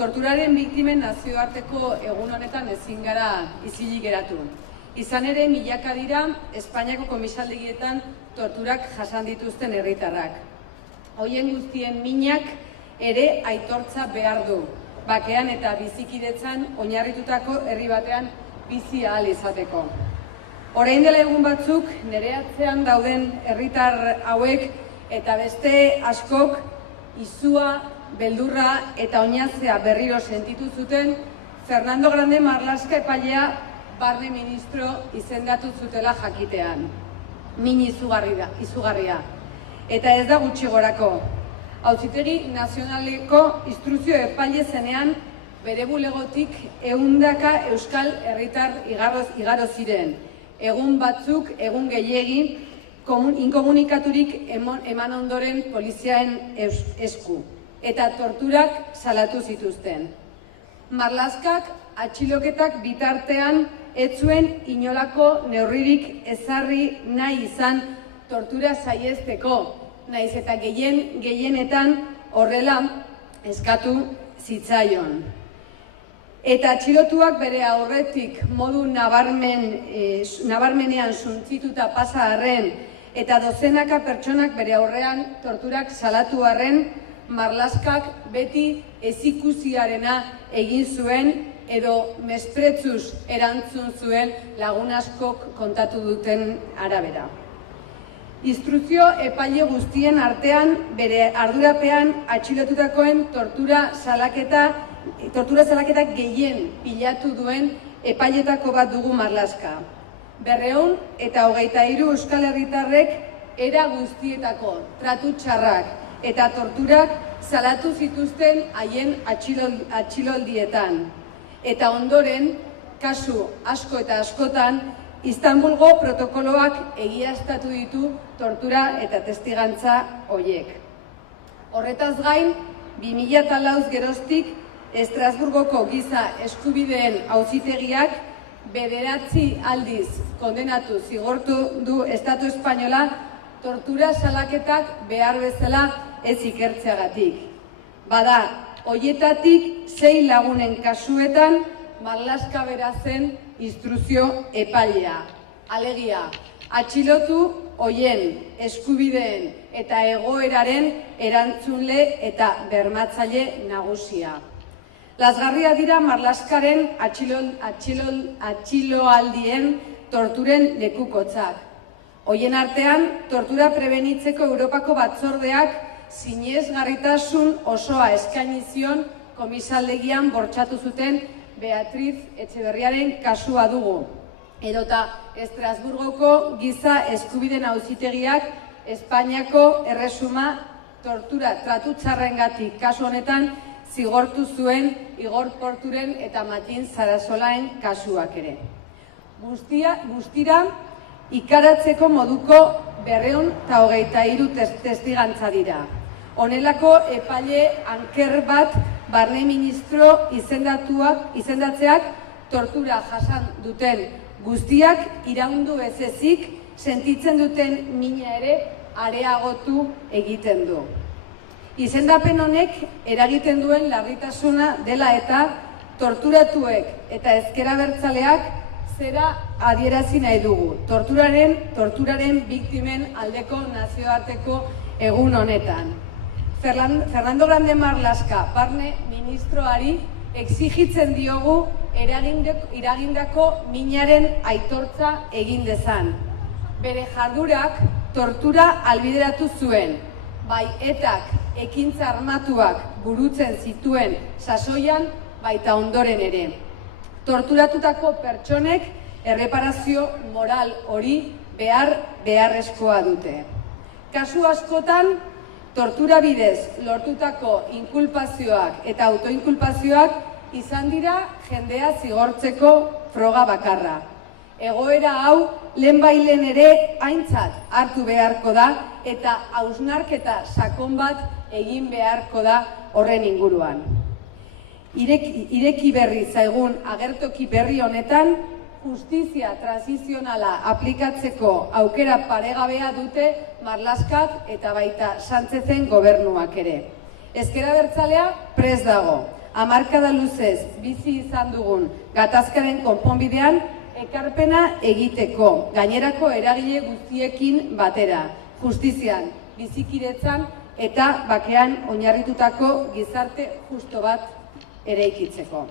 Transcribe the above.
torturaren biktimen nazioarteko egun honetan ezin gara isilik geratu. Izan ere, milaka dira Espainiako komisaldegietan torturak jasan dituzten herritarrak. Horien guztien minak ere aitortza behar du, bakean eta bizikidetzan oinarritutako herri batean bizi ahal izateko. Orain dela egun batzuk, nire atzean dauden herritar hauek eta beste askok izua, beldurra eta oinazea berriro sentitu zuten Fernando Grande Marlaska epailea barne ministro izendatu zutela jakitean. Min izugarria. Eta ez da gutxi gorako. Auzitegi Nazionaleko instrukzio epaile zenean bere bulegotik 100 euskal herritar igaro ziren. Egun batzuk, egun gehiegi, inkomunikaturik eman ondoren poliziaen esku. Eta torturak salatu zituzten. Marlaskak atxiloketak bitartean ez zuen inolako neurririk ezarri nahi izan tortura saihesteko, nahiz eta gehienetan horrela eskatu zitzaion. Eta atxilotuak bere aurretik modu nabarmenean suntzituta pasa arren eta dozenaka pertsonak bere aurrean torturak salatu arren, Marlaskak beti ezikusiarena egin zuen edo mespretzuz erantzun zuen lagun askok kontatu duten arabera. Instrukzio epaile guztien artean bere ardurapean atxilotutakoen tortura salaketak gehien pilatu duen epailetako bat dugu Marlaska. 223 euskal herritarrek era guztietako tratu txarrak eta torturak salatu zituzten haien atxiloldietan. Eta ondoren, kasu asko eta askotan, Istanbulgo protokoloak egiaztatu ditu tortura eta testigantza horiek. Horretaz gain, 2004 geroztik Estrasburgoko giza eskubideen auzitegiak 9 aldiz kondenatu zigortu du Estatu Espainola tortura salaketak behar bezala ez ikertzeagatik. Bada, horietatik 6 lagunen kasuetan Marlaska bera zen instrukzio epailea. Alegia, atxilotu horien eskubideen eta egoeraren erantzunle eta bermatzaile nagusia. Lazgarria dira Marlaskaren atxiloaldien torturen lekukotzak. Horien artean, tortura prebenitzeko Europako batzordeak sinesgarritasun osoa eskaini zion komisaldegian bortxatu zuten Beatriz Etxeberriaren kasua dugu. Edota Estrasburgoko giza eskubideen auzitegiak Espainiako erresuma tortura tratu txarrengatik kasu honetan zigortu zuen Igor Porturen eta Matin Sarasolaen kasuak ere. Guztira ikaratzeko moduko 223 testigantza dira. Honelako epaile anker bat barne ministro izendatzeak tortura jasan duten guztiak iraundu ez ezik sentitzen duten mina ere areagotu egiten du. Izendapen honek eragiten duen larritasuna dela eta torturatuek eta ezker abertzaleak zera adierazi nahi dugu. Torturaren biktimen aldeko nazioarteko egun honetan. Fernando Grande Marlaska barne ministroari exigitzen diogu eragindako minaren aitortza egin dezan. Bere jardurak tortura albideratu zuen, bai etak ekintza armatuak burutzen zituen sasoian baita ondoren ere. Torturatutako pertsonek erreparazio moral hori beharrezkoa dute. Kasu askotan, tortura bidez lortutako inkulpazioak eta autoinkulpazioak izan dira jendea zigortzeko froga bakarra. Egoera hau lehenbailen ere aintzat hartu beharko da eta hausnarketa sakon bat egin beharko da horren inguruan. Ireki berri zaigun agertoki berri honetan, justizia transizionala aplikatzeko aukera paregabea dute Marlaskak eta baita Sánchezen gobernuak ere. Ezker Abertzalea prest dago. hamarkada luzez bizi izan dugun gatazkaren konponbidean ekarpena egiteko, gainerako eragile guztiekin batera, justizian, bizikidetzan eta bakean oinarritutako gizarte justo bat eraikitzeko.